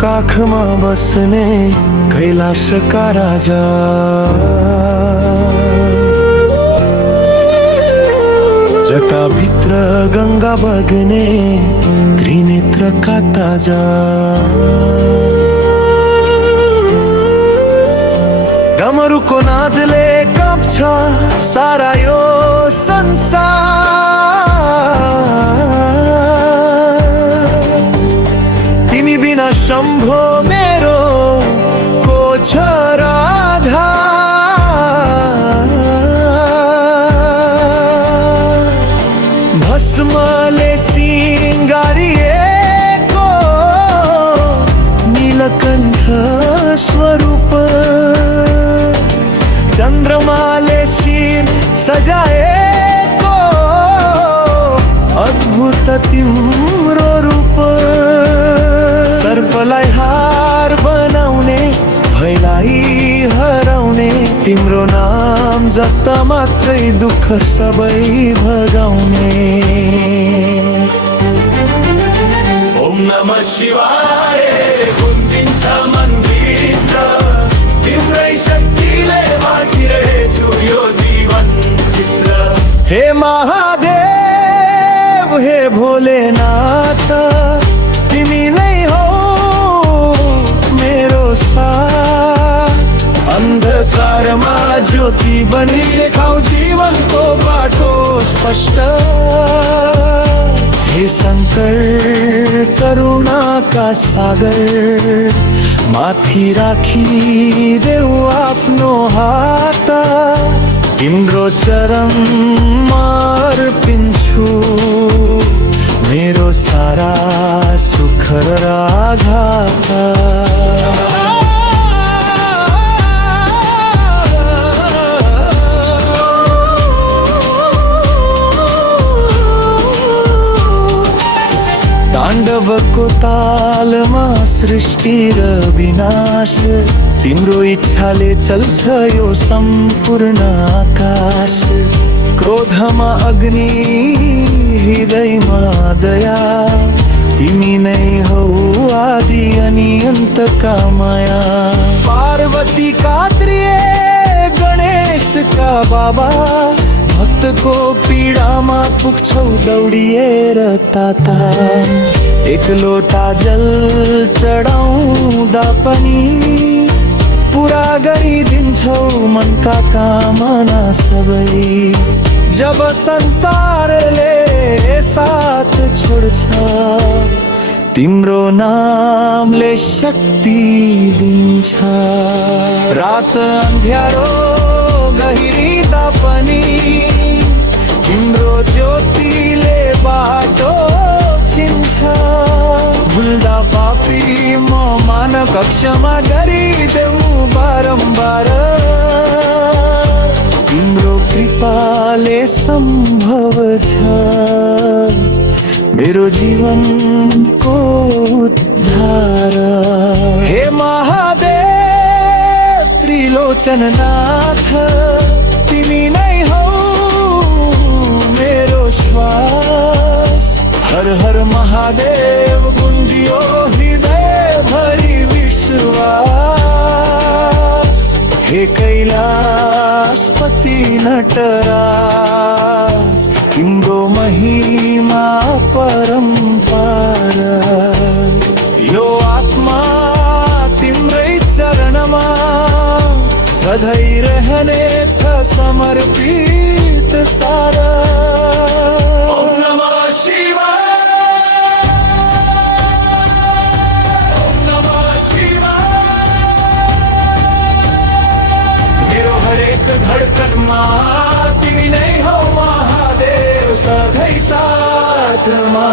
काखमा बस्ने कैलाशका राजा, जटाभित्र गंगा बग्ने त्रिनेत्रका ताजा। डमरुको नादले काप्छ सारा यो संसार, तिमी बिना शम्भो मेरो को छ राधा। भस्मले सिंगारिएको नीलकण्ठ स्वरूप, चन्द्रमाले शिर सजाएको अद्भुत तिम्रो रूप। सर्पलाई हार बनाउने भैलाई हराउने, तिम्रो नाम जप्दा मात्रै दुःख सबै भगाउने। ओम नमः शिवाय गुन्जिन्छ मनभित्र, तिम्रै शक्तिले बाँचिरहेछु यो जीवन चित्र। हे महादेव हे भोलेनाथ, तिमी नै हो मेरो साथ। अन्धकारमा ज्योति बनी देखाऊ जीवनको बाटो स्पष्ट। हे शङ्कर करुणाका सागर, माथि राखिदेऊ आफ्नो हात। तिम्रो चरणमा अर्पिन्छु मेरो सारा सुख र आघात। ताण्डवको तालमा सृष्टि र विनाश, तिम्रो इच्छाले चल्छ यो सम्पूर्ण आकाश। क्रोधमा अग्नि हृदयमा दया, तिमी नै हौ आदि अनि अन्तका माया। पार्वतीका प्रिय गणेशका बाबा, भक्तको पीडामा पुग्छौ दौडिएर ताता। एक लोटा जल चढाउँदा पनि पुरा गरिदिन्छौ मनका कामना सबै। जब संसारले साथ छोड्छ, तिम्रो नामले शक्ति दिन्छ। रात अन्ध्यारो गहिरिँदा पनि तिम्रो ज्योतिले बाटो चिन्छ। भुल्दा पापी म मान कक्षमा गरिदेऊ बारम्बार। तिम्रो कृपाले सम्भव छ मेरो जीवनको उद्धार। हे महादेव त्रिलोचननाथ, तिमी नै हौ मेरो श्वास। हर हर महादेव गुन्जियो हृदय भरि विश्वास। हे कैलाशपति नटराज, तिम्रो महिमा परम्पार। यो आत्मा तिम्रै चरणमा सधैँ रहनेछ समर्पित सारा। ओम नमः शिवाय, ओम नमः शिवाय। मेरो हरेक धडकनमा तिमी नै हौ महादेव, सधैँ साथमा।